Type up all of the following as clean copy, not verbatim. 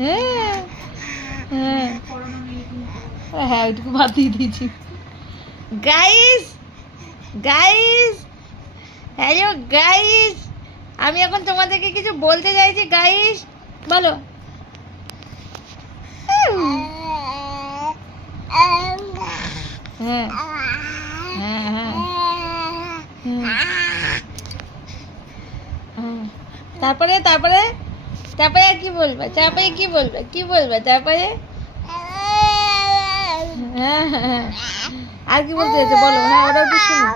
হ্যাঁ হ্যাঁ হ্যাঁ, ওইটুকু ভাত দিয়ে দিয়েছি। গাইস গাইস, হ্যালো গাইস, আমি এখন তোমাদেরকে কিছু বলতে চাইছি গাইস, বলো। হ্যাঁ হ্যাঁ হ্যাঁ তারপরে তারপরে তারপরে আর কি বলবে, তারপরে কি বলবে, কি বলবে তারপরে? হ্যাঁ হ্যাঁ, আর কি বলতে চাইছো বলো? হ্যাঁ, ওরা একটু শুনো।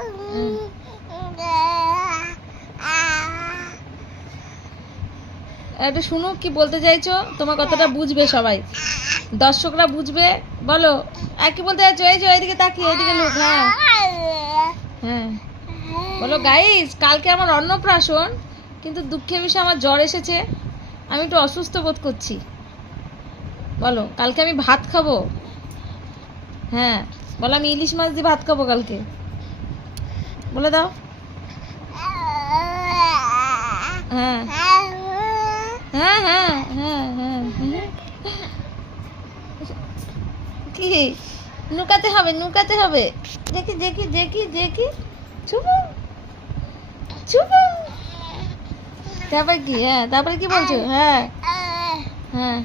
একটু শুনুক কি বলতে চাইছো, তোমার কথাটা বুঝবে সবাই, দর্শকরা বুঝবে, বলো আর কি বলতে চাইছো? এই যে এইদিকে তাকিয়ে, এইদিকে লোক। হ্যাঁ হ্যাঁ বলো গাইস, কালকে আমার অন্নপ্রাশন, কিন্তু দুঃখের বিষয় আমার জ্বর এসেছে, আমি একটু অসুস্থ বোধ করছি। বলো কালকে আমি ভাত খাবো। হ্যাঁ বলো, আমি ইলিশ মাছ দিয়ে ভাত খাবো কালকে, বলে দাও। হ্যাঁ হ্যাঁ হ্যাঁ হ্যাঁ হ্যাঁ, কি নুকাতে হবে, নুকাতে হবে, দেখি দেখি দেখি দেখি, চুপু চুপু। তারপর কি? হ্যাঁ তারপরে কি বলছো? হ্যাঁ হ্যাঁ